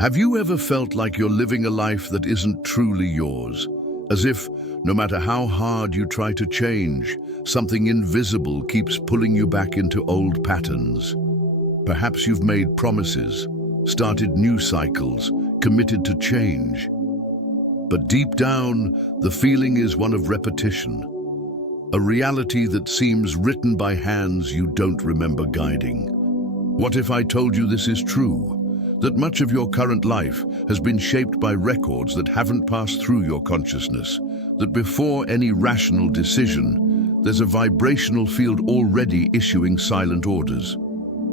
Have you ever felt like you're living a life that isn't truly yours? As if, no matter how hard you try to change, something invisible keeps pulling you back into old patterns. Perhaps you've made promises, started new cycles, committed to change. But deep down, the feeling is one of repetition. A reality that seems written by hands you don't remember guiding. What if I told you this is true? That much of your current life has been shaped by records that haven't passed through your consciousness, that before any rational decision, there's a vibrational field already issuing silent orders,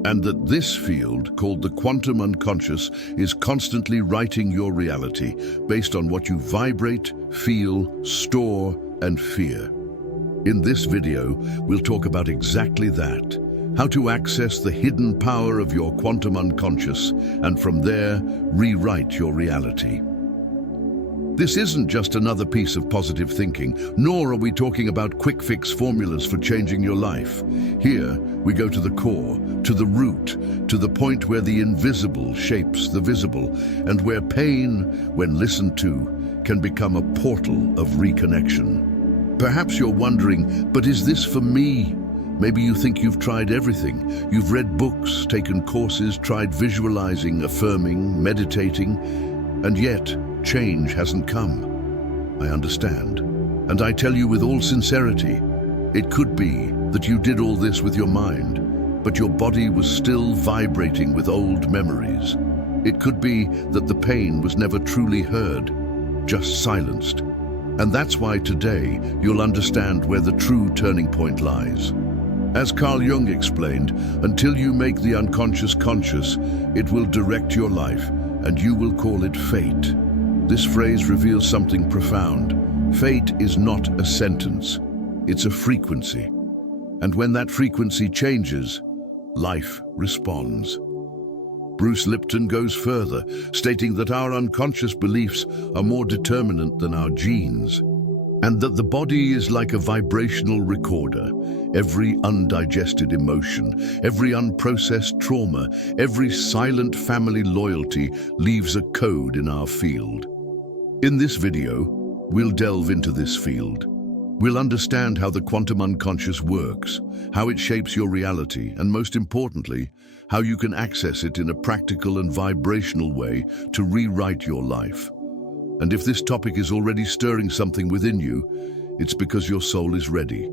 and that this field, called the quantum unconscious, is constantly writing your reality based on what you vibrate, feel, store, and fear. In this video, we'll talk about exactly that. How to access the hidden power of your quantum unconscious, and from there, rewrite your reality. This isn't just another piece of positive thinking, nor are we talking about quick fix formulas for changing your life. Here, we go to the core, to the root, to the point where the invisible shapes the visible, and where pain, when listened to, can become a portal of reconnection. Perhaps you're wondering, but is this for me? Maybe you think you've tried everything. You've read books, taken courses, tried visualizing, affirming, meditating, and yet change hasn't come. I understand. And I tell you with all sincerity, it could be that you did all this with your mind, but your body was still vibrating with old memories. It could be that the pain was never truly heard, just silenced. And that's why today you'll understand where the true turning point lies. As Carl Jung explained, until you make the unconscious conscious, it will direct your life, and you will call it fate. This phrase reveals something profound. Fate is not a sentence, it's a frequency. And when that frequency changes, life responds. Bruce Lipton goes further, stating that our unconscious beliefs are more determinant than our genes, and that the body is like a vibrational recorder. Every undigested emotion, every unprocessed trauma, every silent family loyalty leaves a code in our field. In this video, we'll delve into this field. We'll understand how the quantum unconscious works, how it shapes your reality, and most importantly, how you can access it in a practical and vibrational way to rewrite your life. And if this topic is already stirring something within you, it's because your soul is ready.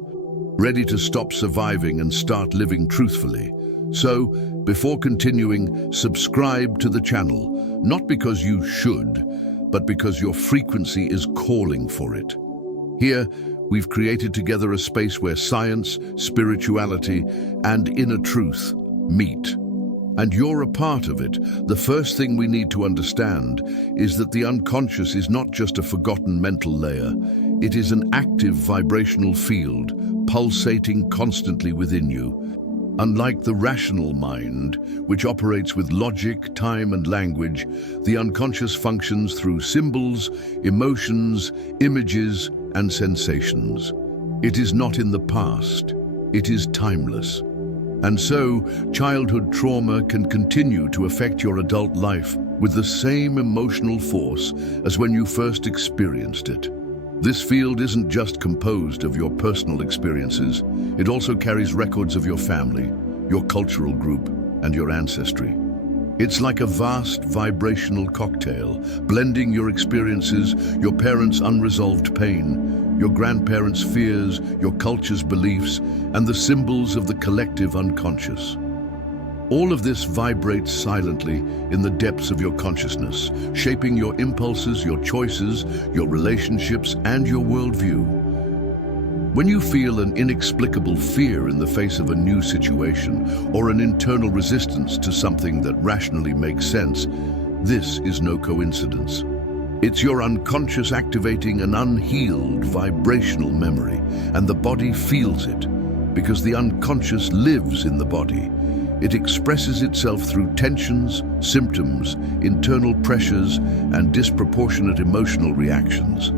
Ready to stop surviving and start living truthfully. So, before continuing, subscribe to the channel, not because you should, but because your frequency is calling for it. Here, we've created together a space where science, spirituality, and inner truth meet. And you're a part of it. The first thing we need to understand is that the unconscious is not just a forgotten mental layer. It is an active vibrational field, pulsating constantly within you. Unlike the rational mind, which operates with logic, time, and language, the unconscious functions through symbols, emotions, images, and sensations. It is not in the past. It is timeless. And so, childhood trauma can continue to affect your adult life with the same emotional force as when you first experienced it. This field isn't just composed of your personal experiences, it also carries records of your family, your cultural group, and your ancestry. It's like a vast vibrational cocktail, blending your experiences, your parents' unresolved pain, your grandparents' fears, your culture's beliefs, and the symbols of the collective unconscious. All of this vibrates silently in the depths of your consciousness, shaping your impulses, your choices, your relationships, and your worldview. When you feel an inexplicable fear in the face of a new situation, or an internal resistance to something that rationally makes sense, this is no coincidence. It's your unconscious activating an unhealed vibrational memory, and the body feels it, because the unconscious lives in the body. It expresses itself through tensions, symptoms, internal pressures, and disproportionate emotional reactions.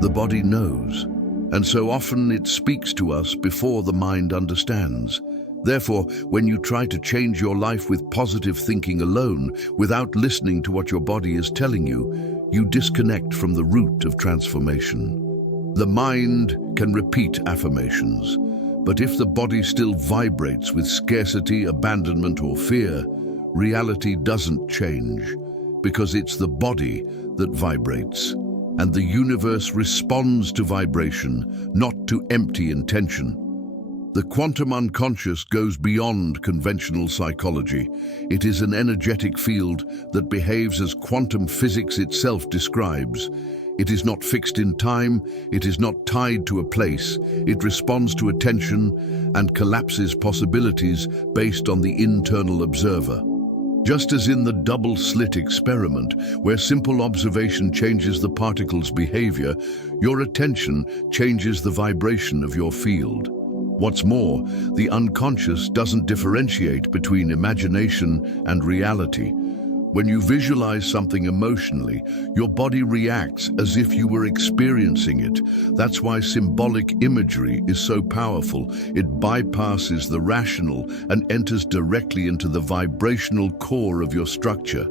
The body knows, and so often it speaks to us before the mind understands. Therefore, when you try to change your life with positive thinking alone, without listening to what your body is telling you, you disconnect from the root of transformation. The mind can repeat affirmations, but if the body still vibrates with scarcity, abandonment, or fear, reality doesn't change, because it's the body that vibrates, and the universe responds to vibration, not to empty intention. The quantum unconscious goes beyond conventional psychology. It is an energetic field that behaves as quantum physics itself describes. It is not fixed in time, it is not tied to a place. It responds to attention and collapses possibilities based on the internal observer. Just as in the double-slit experiment, where simple observation changes the particle's behavior, your attention changes the vibration of your field. What's more, the unconscious doesn't differentiate between imagination and reality. When you visualize something emotionally, your body reacts as if you were experiencing it. That's why symbolic imagery is so powerful. It bypasses the rational and enters directly into the vibrational core of your structure.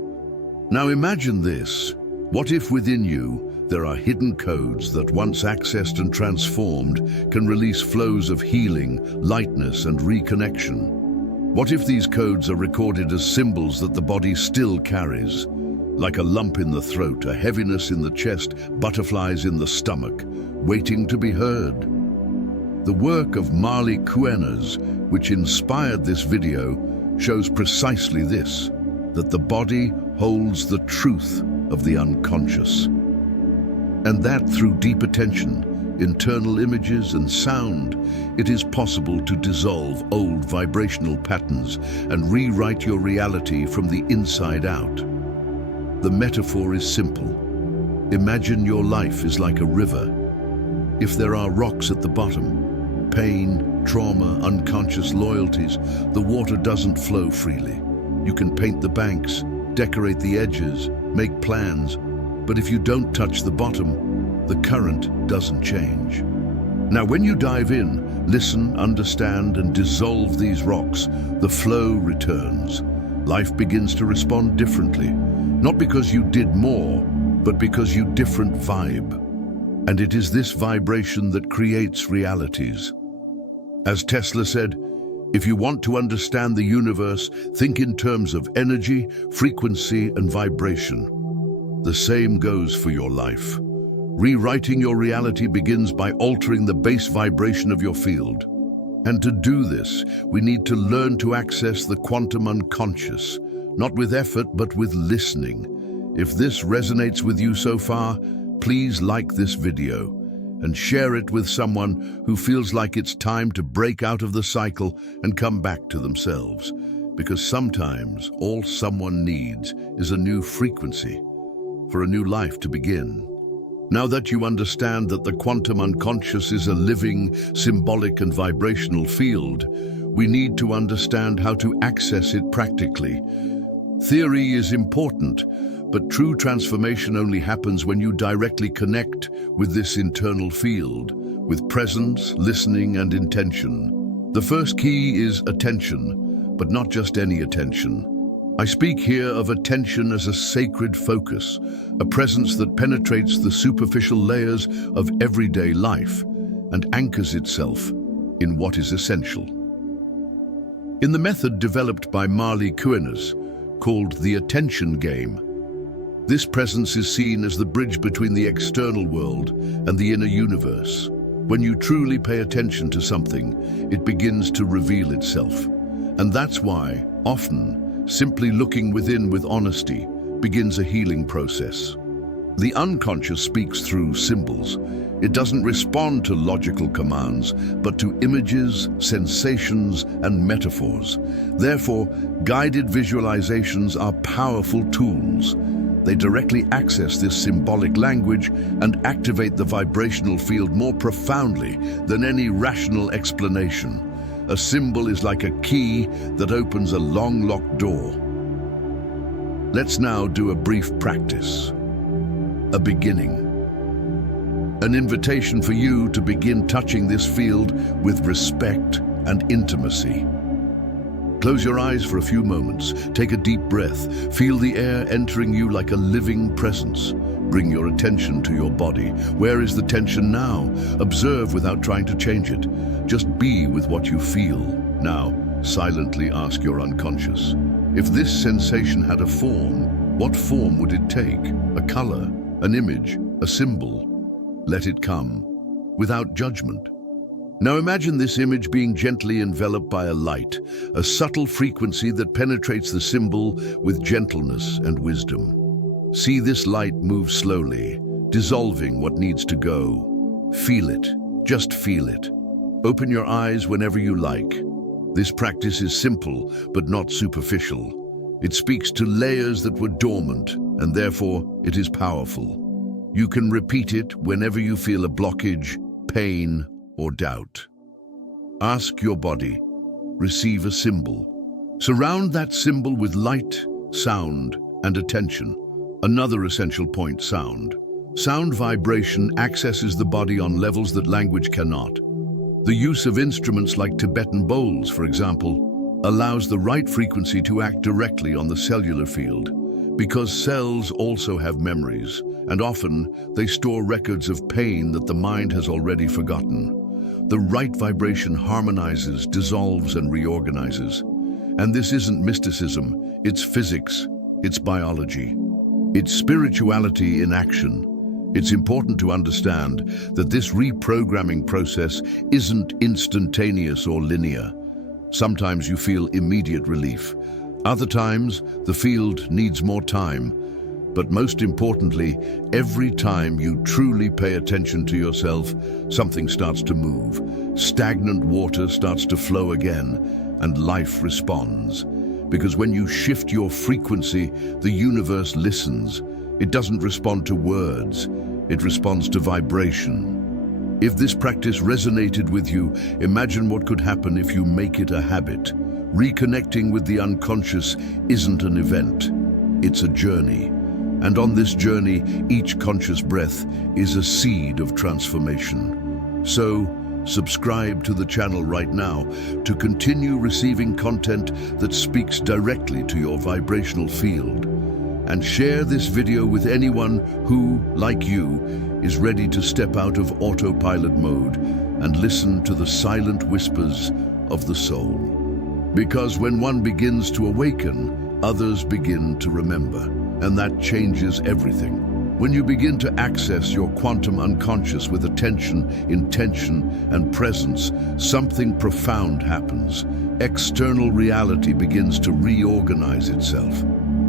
Now imagine this. What if within you there are hidden codes that, once accessed and transformed, can release flows of healing, lightness, and reconnection? What if these codes are recorded as symbols that the body still carries? Like a lump in the throat, a heaviness in the chest, butterflies in the stomach, waiting to be heard. The work of Marley Kuenas, which inspired this video, shows precisely this, that the body holds the truth of the unconscious. And that through deep attention, internal images and sound, it is possible to dissolve old vibrational patterns and rewrite your reality from the inside out. The metaphor is simple. Imagine your life is like a river. If there are rocks at the bottom, pain, trauma, unconscious loyalties, the water doesn't flow freely. You can paint the banks, decorate the edges, make plans, but if you don't touch the bottom, the current doesn't change. Now, when you dive in, listen, understand, and dissolve these rocks, the flow returns. Life begins to respond differently, not because you did more, but because you different vibe. And it is this vibration that creates realities. As Tesla said, if you want to understand the universe, think in terms of energy, frequency, and vibration. The same goes for your life. Rewriting your reality begins by altering the base vibration of your field. And to do this, we need to learn to access the quantum unconscious, not with effort, but with listening. If this resonates with you so far, please like this video and share it with someone who feels like it's time to break out of the cycle and come back to themselves. Because sometimes all someone needs is a new frequency for a new life to begin. Now that you understand that the quantum unconscious is a living, symbolic, and vibrational field, we need to understand how to access it practically. Theory is important, but true transformation only happens when you directly connect with this internal field, with presence, listening, and intention. The first key is attention, but not just any attention. I speak here of attention as a sacred focus, a presence that penetrates the superficial layers of everyday life and anchors itself in what is essential. In the method developed by Marley Kuenas, called the attention game, this presence is seen as the bridge between the external world and the inner universe. When you truly pay attention to something, it begins to reveal itself. And that's why, often, simply looking within with honesty begins a healing process. The unconscious speaks through symbols. It doesn't respond to logical commands, but to images, sensations, and metaphors. Therefore, guided visualizations are powerful tools. They directly access this symbolic language and activate the vibrational field more profoundly than any rational explanation. A symbol is like a key that opens a long-locked door. Let's now do a brief practice. A beginning. An invitation for you to begin touching this field with respect and intimacy. Close your eyes for a few moments. Take a deep breath. Feel the air entering you like a living presence. Bring your attention to your body. Where is the tension now? Observe without trying to change it. Just be with what you feel. Now, silently ask your unconscious. If this sensation had a form, what form would it take? A color, an image, a symbol? Let it come, without judgment. Now imagine this image being gently enveloped by a light, a subtle frequency that penetrates the symbol with gentleness and wisdom. See this light move slowly, dissolving what needs to go. Feel it, just feel it. Open your eyes whenever you like. This practice is simple, but not superficial. It speaks to layers that were dormant, and therefore it is powerful. You can repeat it whenever you feel a blockage, pain, or doubt. Ask your body, receive a symbol. Surround that symbol with light, sound, and attention. Another essential point, sound. Sound vibration accesses the body on levels that language cannot. The use of instruments like Tibetan bowls, for example, allows the right frequency to act directly on the cellular field, because cells also have memories, and often they store records of pain that the mind has already forgotten. The right vibration harmonizes, dissolves, and reorganizes. And this isn't mysticism, it's physics, it's biology. It's spirituality in action. It's important to understand that this reprogramming process isn't instantaneous or linear. Sometimes you feel immediate relief. Other times, the field needs more time. But most importantly, every time you truly pay attention to yourself, something starts to move. Stagnant water starts to flow again, and life responds. Because when you shift your frequency, the universe listens. It doesn't respond to words, it responds to vibration. If this practice resonated with you, imagine what could happen if you make it a habit. Reconnecting with the unconscious isn't an event, it's a journey. And on this journey, each conscious breath is a seed of transformation. So, subscribe to the channel right now to continue receiving content that speaks directly to your vibrational field. And share this video with anyone who, like you, is ready to step out of autopilot mode and listen to the silent whispers of the soul. Because when one begins to awaken, others begin to remember. And that changes everything. When you begin to access your quantum unconscious with attention, intention, and presence, something profound happens. External reality begins to reorganize itself.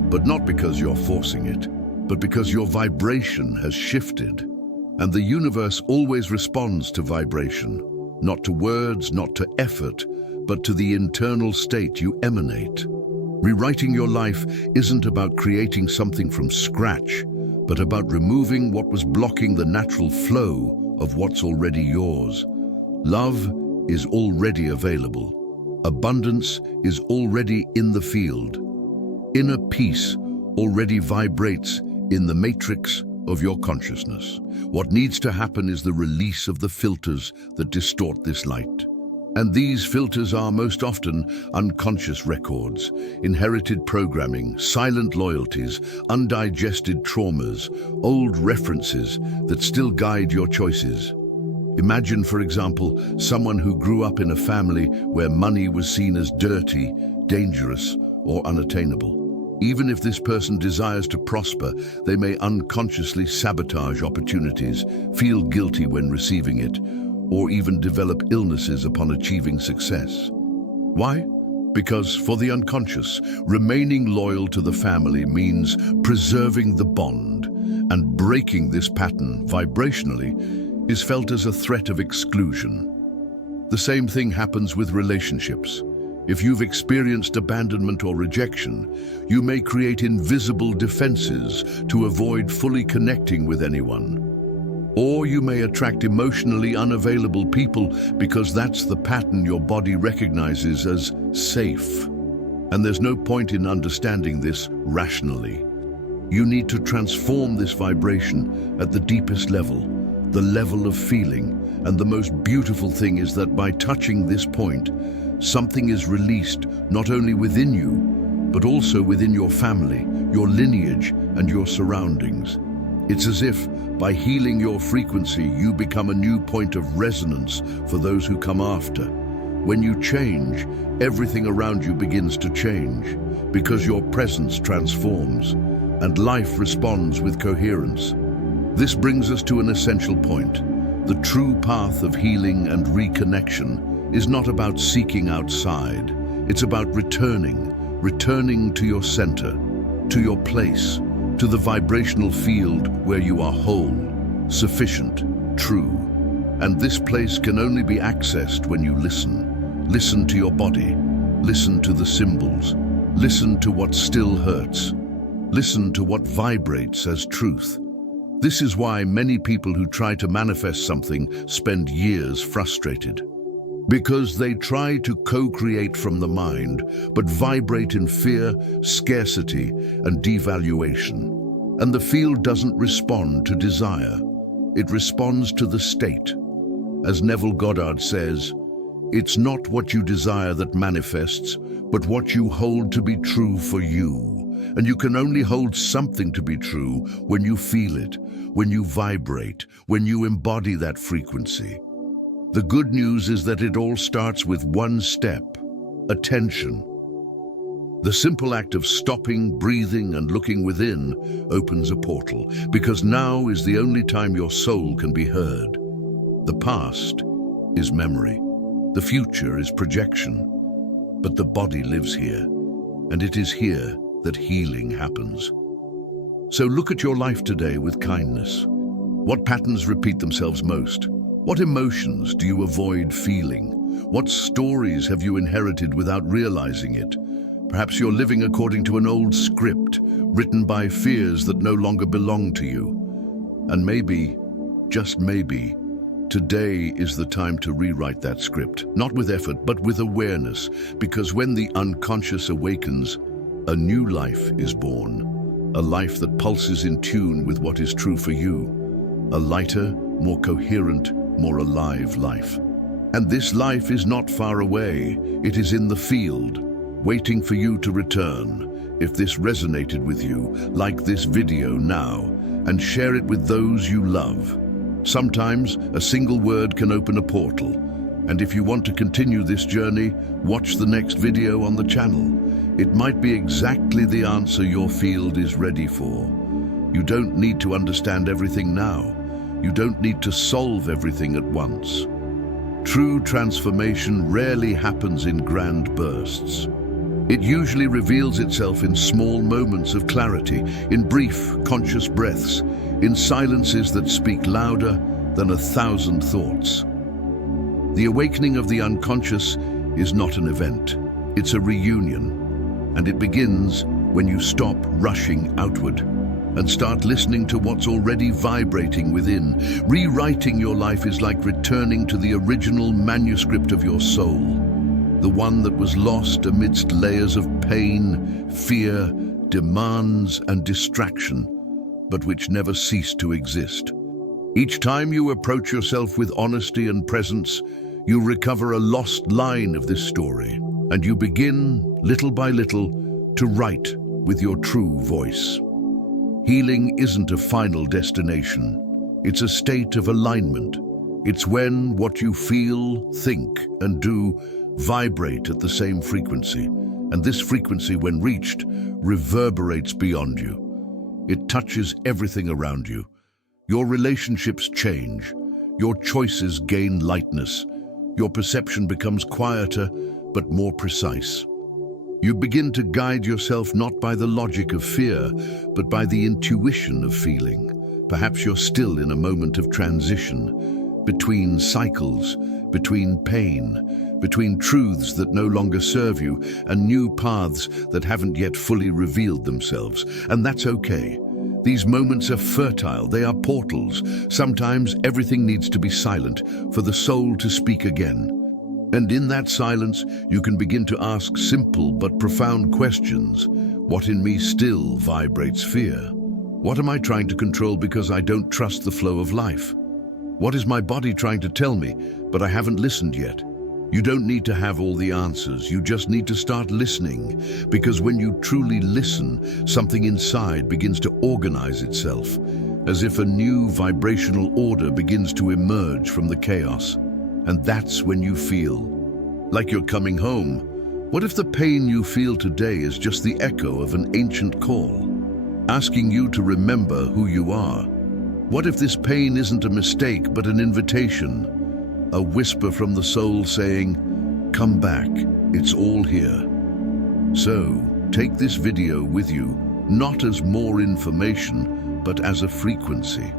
But not because you're forcing it, but because your vibration has shifted. And the universe always responds to vibration, not to words, not to effort, but to the internal state you emanate. Rewriting your life isn't about creating something from scratch, but about removing what was blocking the natural flow of what's already yours. Love is already available. Abundance is already in the field. Inner peace already vibrates in the matrix of your consciousness. What needs to happen is the release of the filters that distort this light. And these filters are most often unconscious records, inherited programming, silent loyalties, undigested traumas, old references that still guide your choices. Imagine, for example, someone who grew up in a family where money was seen as dirty, dangerous, or unattainable. Even if this person desires to prosper, they may unconsciously sabotage opportunities, feel guilty when receiving it, or even develop illnesses upon achieving success. Why? Because for the unconscious, remaining loyal to the family means preserving the bond, and breaking this pattern vibrationally is felt as a threat of exclusion. The same thing happens with relationships. If you've experienced abandonment or rejection, you may create invisible defenses to avoid fully connecting with anyone. Or you may attract emotionally unavailable people because that's the pattern your body recognizes as safe. And there's no point in understanding this rationally. You need to transform this vibration at the deepest level, the level of feeling. And the most beautiful thing is that by touching this point, something is released not only within you, but also within your family, your lineage, and your surroundings. It's as if, by healing your frequency, you become a new point of resonance for those who come after. When you change, everything around you begins to change, because your presence transforms, and life responds with coherence. This brings us to an essential point. The true path of healing and reconnection is not about seeking outside. It's about returning to your center, to your place, to the vibrational field where you are whole, sufficient, true. And this place can only be accessed when you listen. Listen to your body. Listen to the symbols. Listen to what still hurts. Listen to what vibrates as truth. This is why many people who try to manifest something spend years frustrated. Because they try to co-create from the mind, but vibrate in fear, scarcity, and devaluation. And the field doesn't respond to desire. It responds to the state. As Neville Goddard says, it's not what you desire that manifests, but what you hold to be true for you. And you can only hold something to be true when you feel it, when you vibrate, when you embody that frequency. The good news is that it all starts with one step: attention. The simple act of stopping, breathing, and looking within opens a portal, because now is the only time your soul can be heard. The past is memory. The future is projection. But the body lives here, and it is here that healing happens. So look at your life today with kindness. What patterns repeat themselves most? What emotions do you avoid feeling? What stories have you inherited without realizing it? Perhaps you're living according to an old script, written by fears that no longer belong to you. And maybe, just maybe, today is the time to rewrite that script, not with effort, but with awareness, because when the unconscious awakens, a new life is born, a life that pulses in tune with what is true for you, a lighter, more coherent, more alive life. And this life is not far away. It is in the field, waiting for you to return. If this resonated with you, like this video now, and share it with those you love. Sometimes a single word can open a portal. And if you want to continue this journey, watch the next video on the channel. It might be exactly the answer your field is ready for. You don't need to understand everything now. You don't need to solve everything at once. True transformation rarely happens in grand bursts. It usually reveals itself in small moments of clarity, in brief, conscious breaths, in silences that speak louder than 1,000 thoughts. The awakening of the unconscious is not an event. It's a reunion. And it begins when you stop rushing outward and start listening to what's already vibrating within. Rewriting your life is like returning to the original manuscript of your soul, the one that was lost amidst layers of pain, fear, demands, and distraction, but which never ceased to exist. Each time you approach yourself with honesty and presence, you recover a lost line of this story, and you begin, little by little, to write with your true voice. Healing isn't a final destination. It's a state of alignment. It's when what you feel, think, and do vibrate at the same frequency. And this frequency, when reached, reverberates beyond you. It touches everything around you. Your relationships change. Your choices gain lightness. Your perception becomes quieter, but more precise. You begin to guide yourself not by the logic of fear, but by the intuition of feeling. Perhaps you're still in a moment of transition, between cycles, between pain, between truths that no longer serve you, and new paths that haven't yet fully revealed themselves. And that's okay. These moments are fertile, they are portals. Sometimes everything needs to be silent for the soul to speak again. And in that silence, you can begin to ask simple but profound questions. What in me still vibrates fear? What am I trying to control because I don't trust the flow of life? What is my body trying to tell me, but I haven't listened yet? You don't need to have all the answers, you just need to start listening, because when you truly listen, something inside begins to organize itself, as if a new vibrational order begins to emerge from the chaos. And that's when you feel like you're coming home. What if the pain you feel today is just the echo of an ancient call, asking you to remember who you are? What if this pain isn't a mistake, but an invitation? A whisper from the soul saying, "Come back, it's all here." So, take this video with you, not as more information, but as a frequency,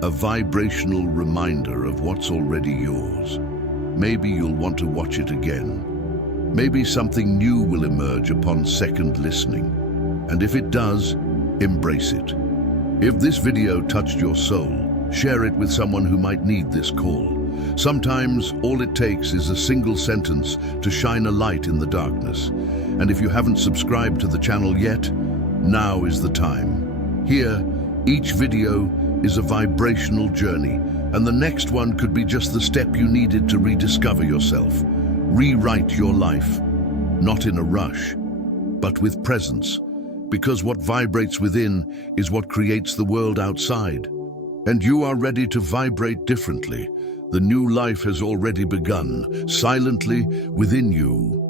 a vibrational reminder of what's already yours. Maybe you'll want to watch it again. Maybe something new will emerge upon second listening. And if it does, embrace it. If this video touched your soul, share it with someone who might need this call. Sometimes all it takes is a single sentence to shine a light in the darkness. And if you haven't subscribed to the channel yet, now is the time. Here, each video is a vibrational journey, and the next one could be just the step you needed to rediscover yourself. Rewrite your life, not in a rush, but with presence, because what vibrates within is what creates the world outside. And you are ready to vibrate differently. The new life has already begun, silently within you.